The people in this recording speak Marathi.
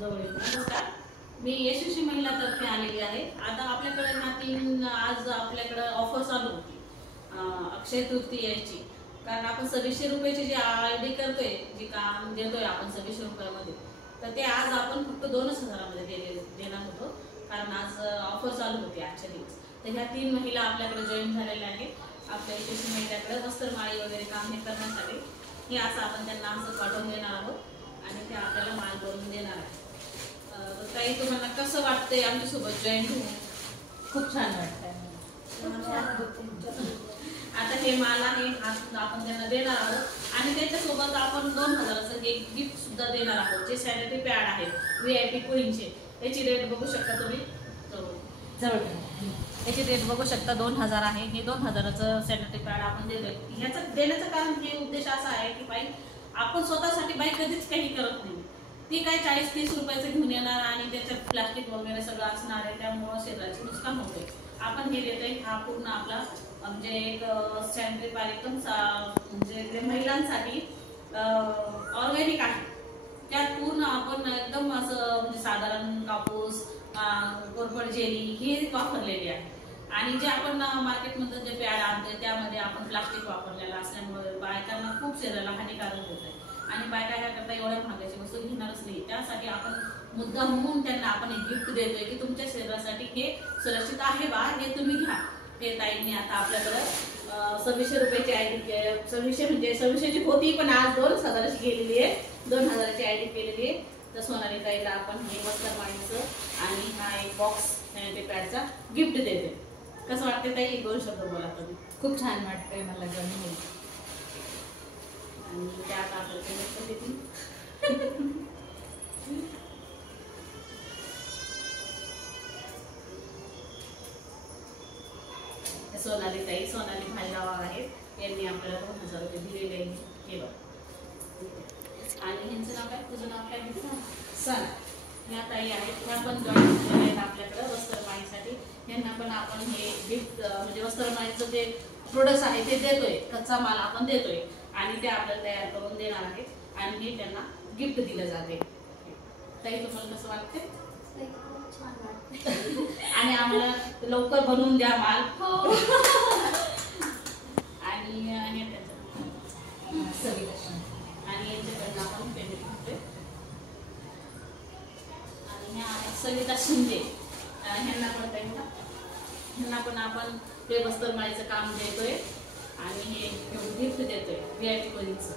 जवळ नमस्कार, मी यशस्वी महिला तर्फे आलेली आहे। आता आपल्याकडे आज आपल्याकडे ऑफर चालू होती अक्षय तृतीयेची, कारण आपण 2600 रुपयाची जी आयडी करतोय, जी काम देतोय आपण 2600 रुपयामध्ये, तर ते आज आपण फक्त 2000 मध्ये देणार होतो, कारण आज ऑफर चालू होती आजच्या दिवस। तर ह्या 3 महिला आपल्याकडे जॉईन झालेल्या आहेत आपल्या यशस्वी महिलाकडे वस्त्रमाळी वगैरे काम हे करण्यासाठी। हे असं आपण त्यांना असं पाठवून देणार आहोत आणि ते आपल्याला माल करून देणार आहे। तर ताई, तुम्हाला कसं वाटतंय आमच्यासोबत जॉईन होऊन? खूप छान वाटतंय। आता हे माल आहे आपण त्यांना देणार आहोत आणि त्याच्यासोबत आपण 2000चं एक गिफ्ट सुद्धा देणार आहोत, जे सॅनिटरी पॅड आहेत VIP क्वीनचे। याची रेट बघू शकता तुम्ही, याची रेट बघू शकता 2000 आहे। हे 2000चं सॅनिटरी पॅड आपण देतोय। ह्याचं देण्याचं कारण हे उद्देश असा आहे की बाई आपण स्वतःसाठी बाई कधीच काही करत नाही, ती काय 40-30 रुपयाचं घेऊन येणार आणि त्याच्यात प्लास्टिक वगैरे सगळं असणार आहे, त्यामुळे शरीराचे नुकसान होते। आपण हे देतोय, हा पूर्ण आपला म्हणजे एक सॅनिटरी पॅड एकदम म्हणजे महिलांसाठी ऑर्गॅनिक आहे। त्यात पूर्ण आपण एकदम असं म्हणजे साधारण कापूस, कोरफड जेली हे वापरलेली आहे आणि जे आपण मार्केटमध्ये जे पॅड आणतोय त्यामध्ये आपण प्लास्टिक वापरलेलं असल्यामुळे बायकांना खूप शरीराला हानिकारक होत आहे आणि बायका काय करता एवढ्या महागाची वस्तू घेणारच नाही। त्यासाठी आपण मुद्दा म्हणून त्यांना आपण एक गिफ्ट देतोय की तुमच्या शरीरासाठी हे सुरक्षित आहे बा, हे तुम्ही घ्या। ते ताईंनी आता आपल्याकडे 2600 रुपयाची आयडी, 2600 म्हणजे 2600ची होती पण आज 2000ची गेलेली आहे, 2000ची आयडी केलेली आहे। तर सोनाली ताईला आपण हे वस्त्रमाळीचं आणि हा एक बॉक्स सॅनिटरी पॅडचा गिफ्ट देते। कसं वाटतं ताई, 2 शब्द बोला तुम्ही? खूप छान वाटतंय मला जॉईन आणि त्या कापडचे मस्त देतील। सोनाली ताई, सोनाली भाईराव आहेत, यांनी आपल्याला 2000 रुपये दिलेले आहे। आणि ह्यांचं नाव काय, तुझं नाव काय? सना। ह्या ताई आहेत, ह्या पण जॉईन झालेल्या आहेत आपल्याकडे वस्त्रमाळीसाठी। यांना पण आपण हे गिफ्ट म्हणजे वस्त्रमाळीचं जे प्रोडक्ट्स आहे ते देतोय, कच्चा माल आपण देतोय आणि ते आपल्याला तयार करून देणार आहेत आणि हे त्यांना गिफ्ट दिलं जाते। ताई, तुम्हाला कसं वाटते? आणि आम्हाला लवकर बनवून द्या माल। आणि यांच्याकडनं आपण पेमेंट घेतोय। आणि ह्या सविता शिंदे, ह्यांना पण आपण ते वस्त्रमाळीचं काम देतोय आणि हे गिफ्ट देतोय VIP क्वीनचं।